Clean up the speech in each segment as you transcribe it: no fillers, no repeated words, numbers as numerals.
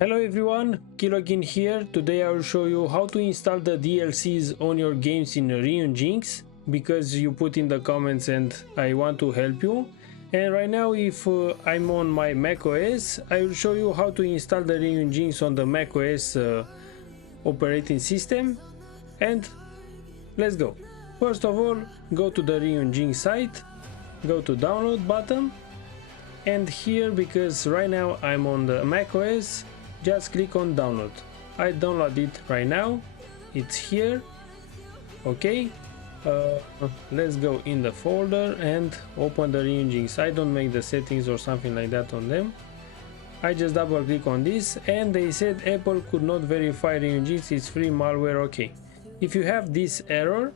Hello everyone, Kilogin here. Today I will show you how to install the DLCs on your games in Ryujinx, because you put in the comments and I want to help you. And right now, if I'm on my macOS, I will show you how to install the Ryujinx on the macOS operating system. And let's go. First of all, go to the Ryujinx site, go to download button, and here, because right now I'm on the macOS, just click on download. I download it right now, it's here. Okay, let's go in the folder and open the Ryujinx. I don't make the settings or something like that on them. I just double click on this and they said Apple could not verify Ryujinx, it's free malware. Okay, if you have this error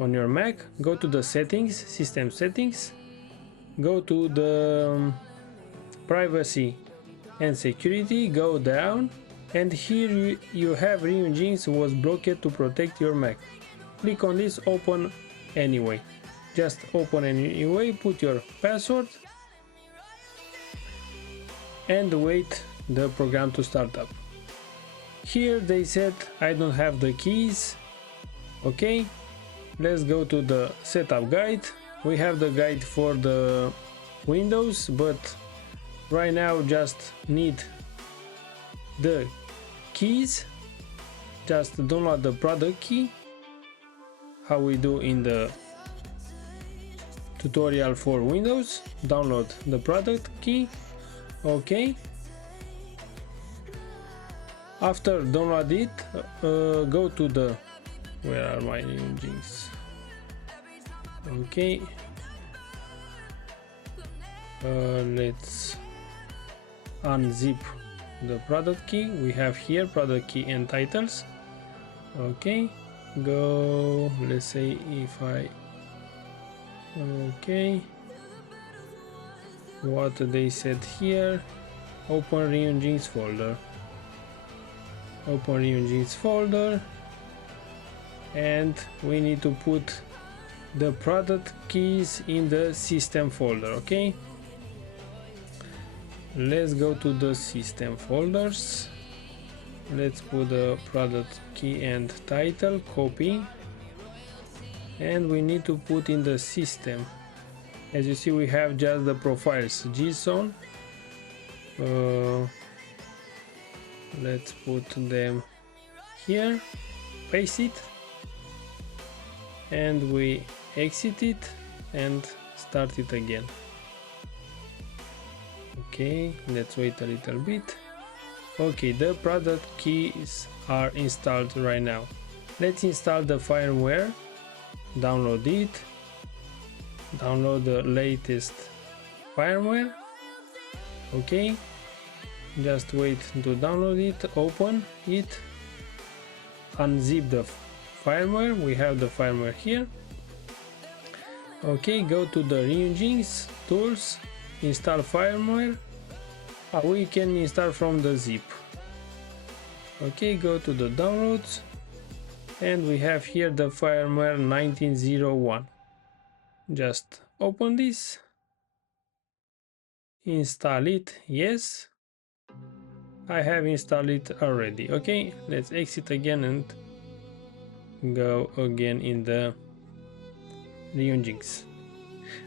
on your Mac, go to the settings, system settings, go to the privacy and security, go down, and here you have Ryujinx was blocked to protect your Mac. Click on this, open anyway. Just open anyway, put your password and wait the program to start up. Here they said I don't have the keys. Okay, let's go to the setup guide. We have the guide for the Windows, but right now just need the keys. Just download the product key, how we do in the tutorial for Windows. Download the product key. Okay, after download it, go to the, where are my Ryujinx? Okay, let's unzip the product key. We have here product key and titles. Okay, go, let's say if I, okay, what they said here, open Ryujinx folder, open Ryujinx folder, and we need to put the product keys in the system folder. Okay, let's go to the system folders, let's put the product key and title, copy, and we need to put in the system. As you see, we have just the profiles, JSON. Let's put them here, paste it, and we exit it and start it again. Okay, let's wait a little bit. Okay, the product keys are installed right now. Let's install the firmware, download it, download the latest firmware. Okay, just wait to download it, open it, unzip the firmware. We have the firmware here. Okay, go to the Ryujinx tools, install firmware. We can install from the zip. Okay, go to the downloads and we have here the firmware 1901. Just open this, install it. Yes, I have installed it already. Okay, let's exit again and go again in the Ryujinx.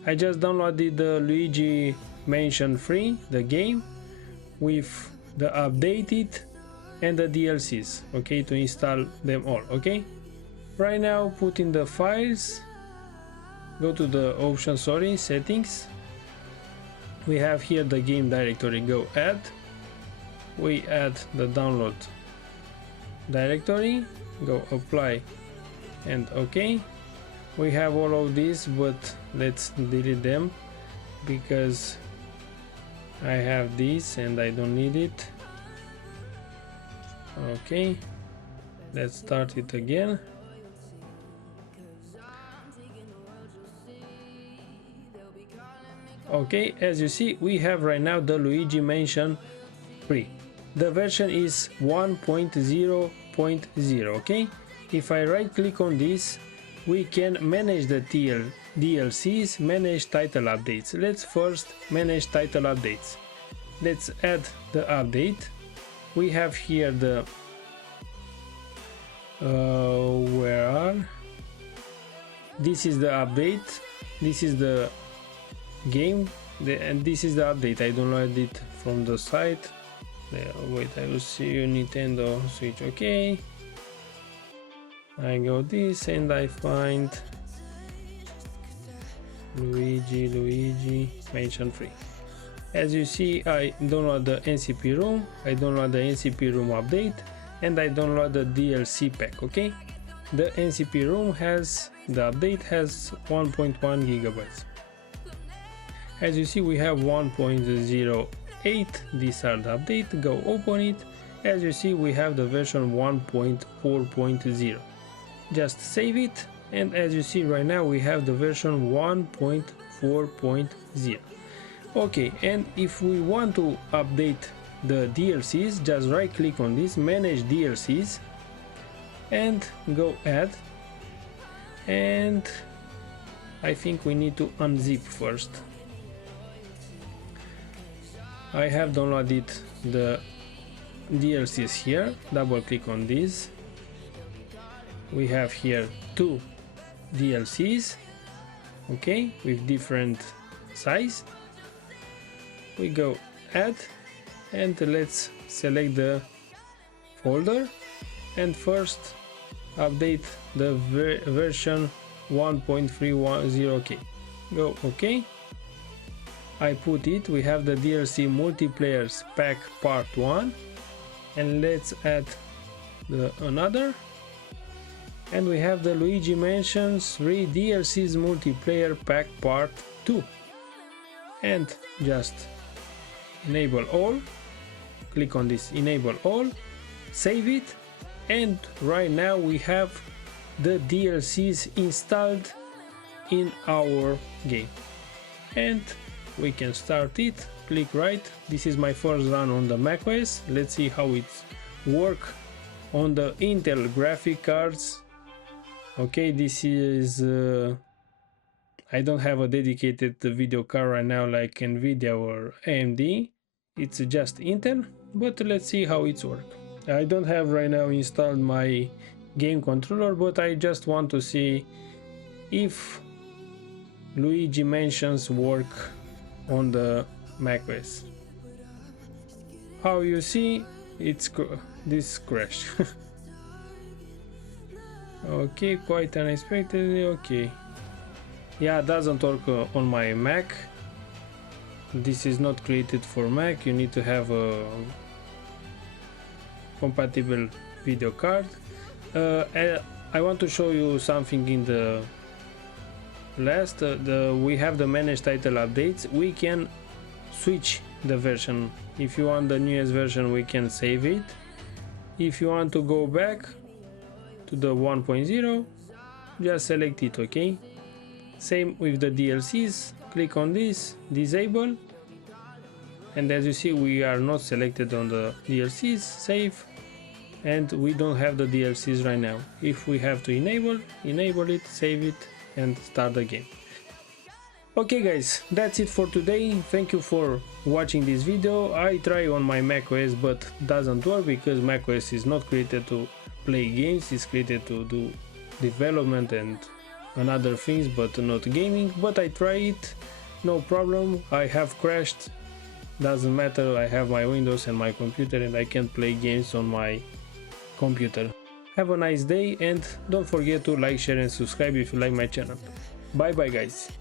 I just downloaded the Luigi Mansion free, the game, with the updated and the DLCs. Okay, to install them all. Okay, right now put in the files, go to the option, sorry, settings. We have here the game directory, go add, we add the download directory, go apply and okay. We have all of these, but let's delete them because I have this and I don't need it. Okay, let's start it again. Okay, as you see, we have right now the Luigi Mansion free. The version is 1.0.0. okay, if I right click on this, we can manage the DLCs, manage title updates. Let's first manage title updates. Let's add the update. we have here the where are, this is the update, this is the game, and this is the update. I downloaded it from the site. Wait, I will see you, Nintendo Switch. Okay, I go this and I find Luigi Mansion 3. As you see, I download the NCP room, I download the NCP room update, and I download the DLC pack. Okay, the NCP room has, the update has 1.1 gigabytes. As you see, we have 1.08. These are the update. Go open it. As you see, we have the version 1.4.0. Just save it, and as you see right now, we have the version 1.4.0. Okay, and if we want to update the DLCs, just right click on this, manage DLCs, and go add. And I think we need to unzip first. I have downloaded the DLCs here. Double click on this. We have here 2 DLCs, okay, with different size. We go add, and let's select the folder, and first update the version 1.310k. Go OK. I put it. We have the DLC multiplayers pack part 1, and let's add the another, and we have the Luigi Mansions 3 DLCs multiplayer pack part 2, and just enable all. Click on this, enable all, save it, and right now we have the DLCs installed in our game, and we can start it. Click right. This is my first run on the macOS. Let's see how it works on the Intel graphic cards. Okay, this is I don't have a dedicated video card right now like Nvidia or AMD. It's just Intel, but let's see how it's work. I don't have right now installed my game controller, but I just want to see if Luigi Mansions work on the macOS. How you see, it's this crash. Okay, quite unexpectedly. Okay, yeah, it doesn't work on my Mac. This is not created for Mac. You need to have a compatible video card. I want to show you something in the last. We have the manage title updates. We can switch the version. If you want the newest version, we can save it. If you want to go back to the 1.0, just select it. Okay, same with the DLCs. Click on this, disable, and as you see, we are not selected on the DLCs. Save, and we don't have the DLCs right now. If we have to enable it, save it, and start the game. Okay guys, that's it for today. Thank you for watching this video. I try on my macOS, but doesn't work because macOS is not created to play games. It's created to do development and other things, but not gaming. But I try it, no problem. I have crashed, doesn't matter. I have my Windows and my computer, and I can play games on my computer. Have a nice day, and don't forget to like, share and subscribe if you like my channel. Bye bye guys.